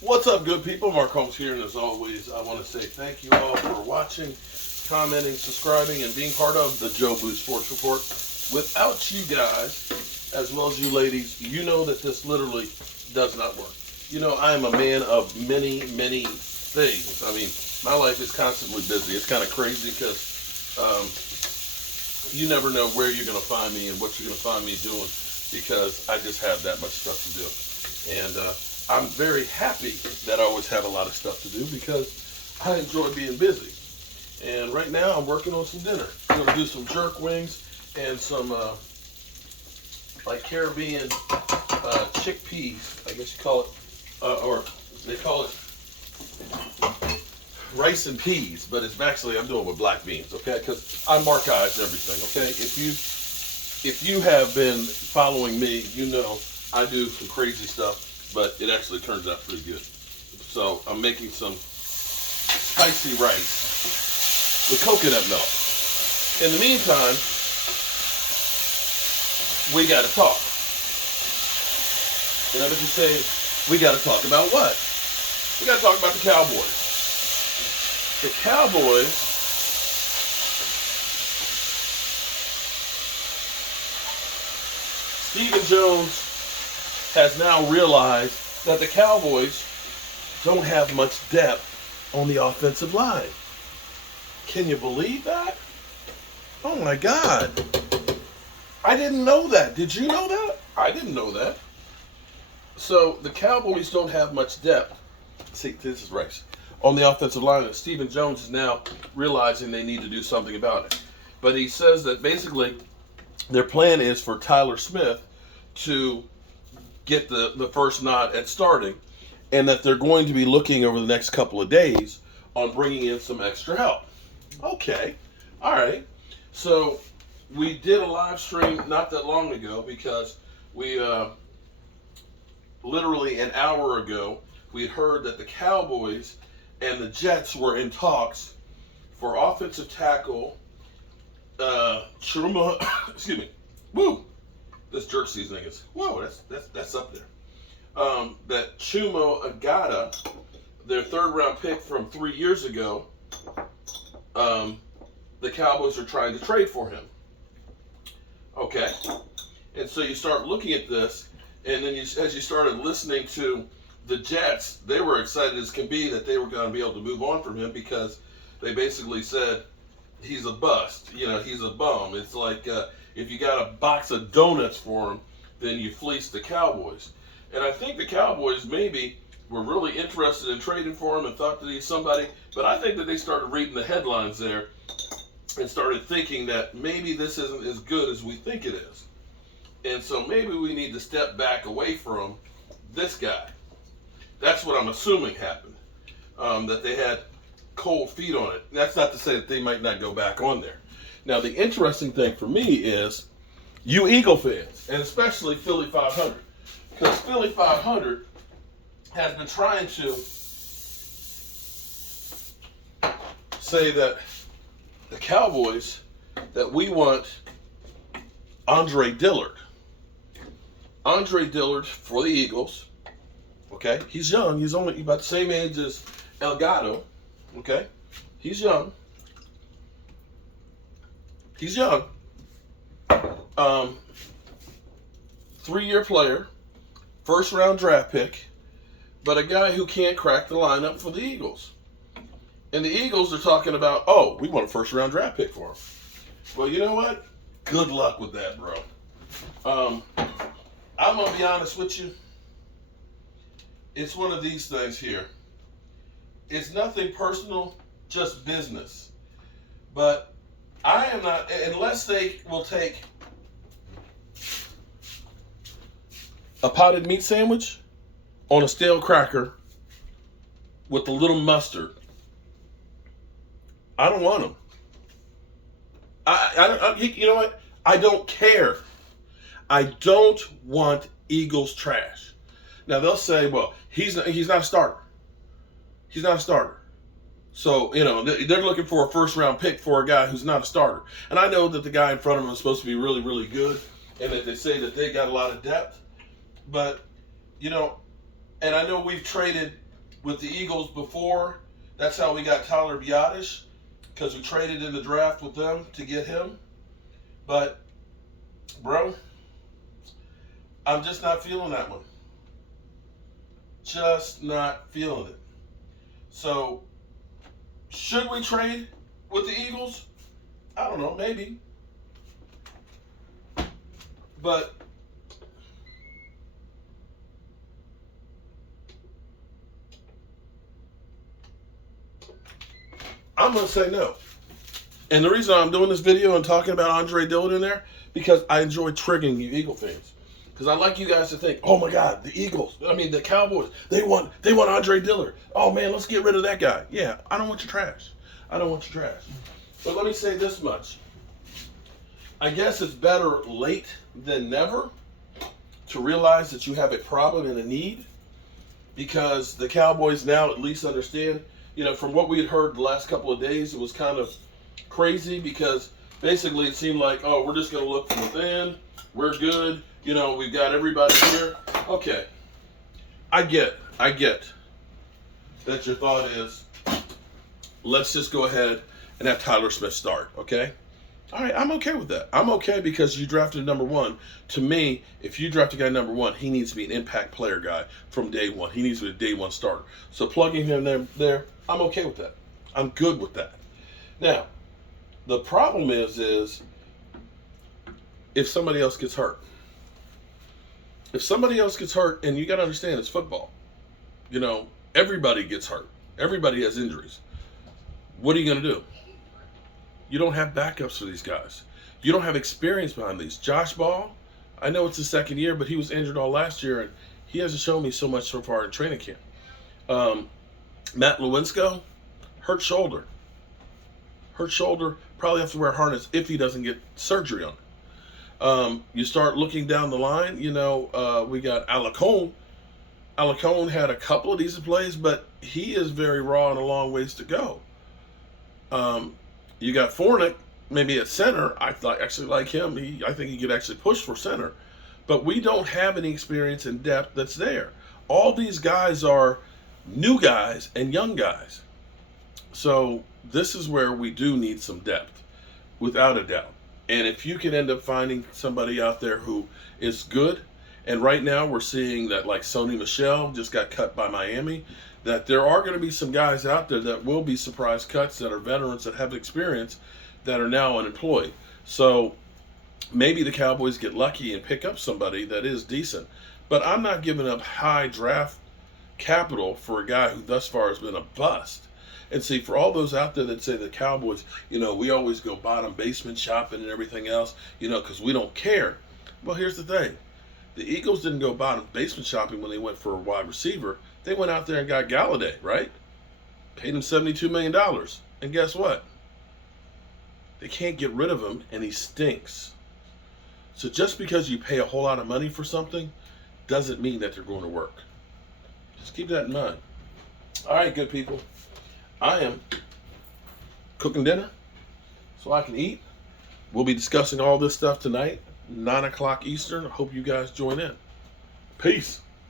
What's up, good people? Mark Holmes here, and as always, I want to say thank you all for watching, commenting, subscribing, and being part of the Joe Boo Sports Report. Without you guys, as well as you ladies, you know that this literally does not work. You know, I am a man of many, many things. I mean, my life is constantly busy. It's kind of crazy because you never know where you're going to find me and what you're going to find me doing because I just have that much stuff to do. And I'm very happy that I always have a lot of stuff to do because I enjoy being busy. And right now I'm working on some dinner. I'm going to do some jerk wings and some like Caribbean chickpeas, I guess you call it, or they call it rice and peas, but it's actually I'm doing with black beans, okay? Because I markized everything, okay? If you have been following me, you know I do some crazy stuff, but it actually turns out pretty good. So I'm making some spicy rice with coconut milk. In the meantime, we got to talk. You know, if you say, we got to talk about what? We got to talk about the Cowboys. The Cowboys Stephen Jones has now realized that the Cowboys don't have much depth on the offensive line. Can you believe that? Oh my God. I didn't know that. Did you know that? I didn't know that. So the Cowboys don't have much depth. See, this is race. On the offensive line, and Stephen Jones is now realizing they need to do something about it. But he says that basically their plan is for Tyler Smith to get the first nod at starting, and that they're going to be looking over the next couple of days on bringing in some extra help. Okay, all right. So we did a live stream not that long ago because we literally an hour ago we had heard that the Cowboys and the Jets were in talks for offensive tackle Chuma. Excuse me. Woo! This jerk seasoning is that's up there. That Chuma Agata, their third round pick from 3 years ago, the Cowboys are trying to trade for him. Okay, and so you start looking at this, and then as you started listening to the Jets, they were excited as can be that they were going to be able to move on from him because they basically said he's a bust. You know, he's a bum. It's like if you got a box of donuts for him, then you fleece the Cowboys. And I think the Cowboys maybe were really interested in trading for him and thought that he's somebody, but I think that they started reading the headlines there and started thinking that maybe this isn't as good as we think it is. And so maybe we need to step back away from this guy. That's what I'm assuming happened, that they had cold feet on it. That's not to say that they might not go back on there. Now, the interesting thing for me is you Eagle fans, and especially Philly 500, because Philly 500 has been trying to say that the Cowboys, that we want Andre Dillard. Andre Dillard for the Eagles. Okay, he's young. He's only about the same age as Elgato. Okay, he's young. He's young. 3-year player, first round draft pick, but a guy who can't crack the lineup for the Eagles. And the Eagles are talking about, oh, we want a first round draft pick for him. Well, you know what? Good luck with that, bro. I'm gonna be honest with you. It's one of these things here. It's nothing personal, just business. But I am not, unless they will take a potted meat sandwich on a stale cracker with a little mustard, I don't want them. You know what? I don't care. I don't want Eagles trash. Now they'll say, well, he's not a starter. He's not a starter. So, you know, they're looking for a first round pick for a guy who's not a starter. And I know that the guy in front of him is supposed to be really, really good, and that they say that they got a lot of depth. But, you know, and I know we've traded with the Eagles before. That's how we got Tyler Biadasz, because we traded in the draft with them to get him. But, bro, I'm just not feeling that one. Just not feeling it. So, should we trade with the Eagles? I don't know, maybe. But I'm going to say no. And the reason I'm doing this video and talking about Andre Dillard in there, because I enjoy triggering you Eagle fans. Because I like you guys to think, oh my God, the Cowboys, they want Andre Dillard. Oh man, let's get rid of that guy. Yeah, I don't want your trash. I don't want your trash. But let me say this much. I guess it's better late than never to realize that you have a problem and a need, because the Cowboys now at least understand, from what we had heard the last couple of days, it was kind of crazy because basically it seemed like, oh, we're just going to look from within. We're good. We've got everybody here. Okay. I get that your thought is, let's just go ahead and have Tyler Smith start, okay? All right, I'm okay with that. I'm okay because you drafted number one. To me, if you draft a guy number one, he needs to be an impact player guy from day one. He needs to be a day one starter. So plugging him there, I'm okay with that. I'm good with that. Now, the problem is if somebody else gets hurt. If somebody else gets hurt, and you got to understand it's football. Everybody gets hurt. Everybody has injuries. What are you going to do? You don't have backups for these guys. You don't have experience behind these. Josh Ball, I know it's his second year, but he was injured all last year, and he hasn't shown me so much so far in training camp. Matt Lewinsky, hurt shoulder. Hurt shoulder, probably have to wear a harness if he doesn't get surgery on it. You start looking down the line, we got Alacone. Alacone had a couple of decent plays, but he is very raw and a long ways to go. You got Fournette, maybe at center. I actually like him. I think he could actually push for center. But we don't have any experience and depth that's there. All these guys are new guys and young guys. So this is where we do need some depth, without a doubt. And if you can end up finding somebody out there who is good, and right now we're seeing that like Sony Michel just got cut by Miami, that there are going to be some guys out there that will be surprise cuts that are veterans that have experience that are now unemployed. So maybe the Cowboys get lucky and pick up somebody that is decent. But I'm not giving up high draft capital for a guy who thus far has been a bust. And see, for all those out there that say the Cowboys, we always go bottom basement shopping and everything else, because we don't care. Well, here's the thing. The Eagles didn't go bottom basement shopping when they went for a wide receiver. They went out there and got Galladay, right? Paid him $72 million. And guess what? They can't get rid of him, and he stinks. So just because you pay a whole lot of money for something doesn't mean that they're going to work. Just keep that in mind. All right, good people. I am cooking dinner so I can eat. We'll be discussing all this stuff tonight, 9 o'clock Eastern. I hope you guys join in. Peace.